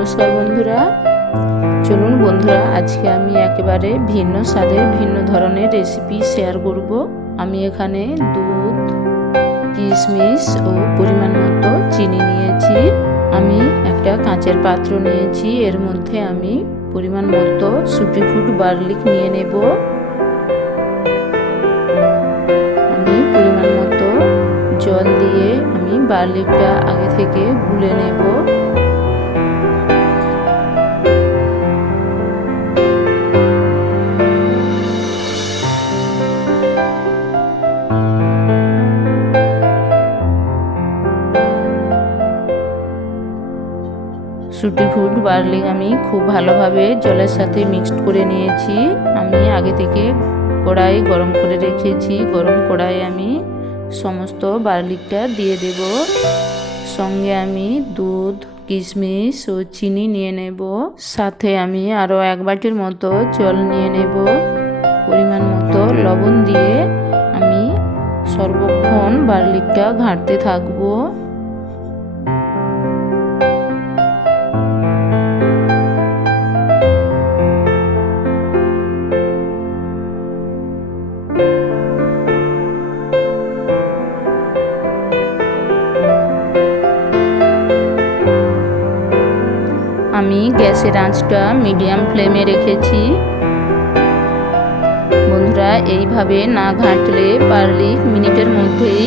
নমস্কার বন্ধুরা। চলুন বন্ধুরা, আজকে আমি একেবারে ভিন্ন স্বাদের ভিন্ন ধরনের রেসিপি শেয়ার করব। আমি এখানে দুধ, কিশমিশ ও পরিমাণ মতো চিনি নিয়েছি। আমি একটা কাঁচের পাত্র নিয়েছি, এর মধ্যে আমি পরিমাণ মতো সুটি ফুড বার্লিক নিয়ে নেব। আমি পরিমাণ মতো জল দিয়ে আমি বার্লিকটা আগে থেকে গুলে নেব। সুটি ফুড বার্লিক আমি খুব ভালোভাবে জলের সাথে মিক্সড করে নিয়েছি। আমি আগে থেকে কড়াই গরম করে রেখেছি। গরম কড়াই আমি সমস্ত বার্লিকটা দিয়ে দেব। সঙ্গে আমি দুধ কিশমিশ ও চিনি নিয়ে নেব। সাথে আমি আরও এক বাটির মতো জল নিয়ে নেব। পরিমাণ মতো লবণ দিয়ে আমি সর্বক্ষণ বার্লিকটা ঘাঁটতে থাকব। আমি গ্যাসের আঁচটা মিডিয়াম ফ্লেমে রেখেছি। বন্ধুরা, এইভাবে না ঘাঁটলে পারলি মিনিটের মধ্যেই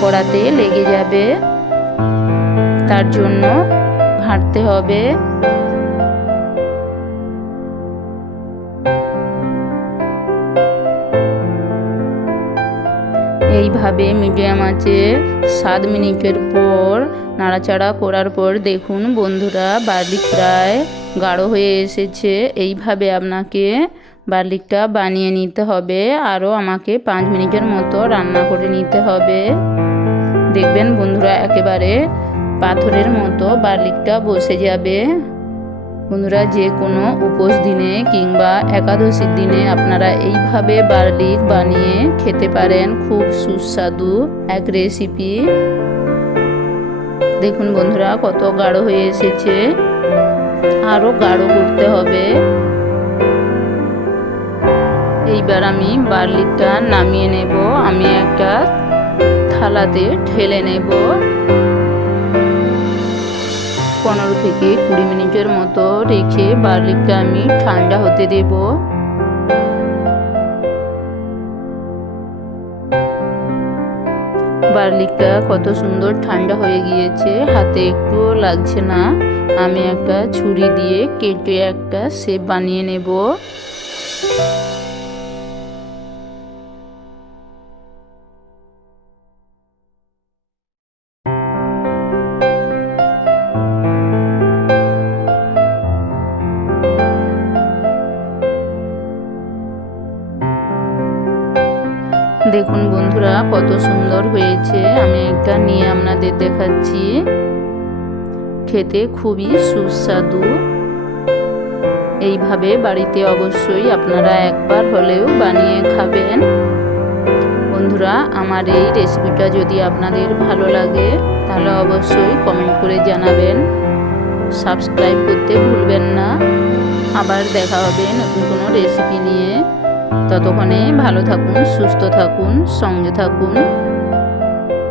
কড়াতে লেগে যাবে। তার জন্য ঘাঁটতে হবে। এইভাবে মিডিয়াম আছে সাত মিনিটের পর নাড়াচাড়া করার পর দেখুন বন্ধুরা, বার্লিক প্রায় গাঢ় হয়ে এসেছে। এইভাবে আপনাকে বার্লিকটা বানিয়ে নিতে হবে। আরও আমাকে পাঁচ মিনিটের মতো রান্না করে নিতে হবে। দেখবেন বন্ধুরা, একেবারে পাথরের মতো বার্লিকটা বসে যাবে। বন্ধুরা, যে কোনো উপোস দিনে কিংবা একাদশীর দিনে আপনারা এইভাবে বার্লিক বানিয়ে খেতে পারেন। খুব সুস্বাদু এক রেসিপি দেখুন বন্ধুরা, কত গাঢ় হয়ে এসেছে। আরও গাঢ় করতে হবে। এইবার আমি বার্লিকটা নামিয়ে নেব। আমি একটা থালাতে ঠেলে নেব। পনেরো থেকে কুড়ি মিনিটের মতো রেখে বার্লিকটা আমি ঠান্ডা হতে দেব। বার্লিকটা কত সুন্দর ঠান্ডা হয়ে গিয়েছে, হাতে একটুও লাগছে না। আমি একটা ছুরি দিয়ে কেটে একটা শেপ বানিয়ে নেব। দেখুন বন্ধুরা, কত সুন্দর হয়েছে। আমি একটা নিয়ে আপনাদের দেখাচ্ছি। খেতে খুবই সুস্বাদু। এইভাবে বাড়িতে অবশ্যই আপনারা একবার হলেও বানিয়ে খাবেন। বন্ধুরা, আমার এই রেসিপিটা যদি আপনাদের ভালো লাগে, তাহলে অবশ্যই কমেন্ট করে জানাবেন। সাবস্ক্রাইব করতে ভুলবেন না। আবার দেখা হবে নতুন কোনো রেসিপি নিয়ে। ততক্ষণে ভালো থাকুন সুস্থ থাকুন সঙ্গে থাকুন।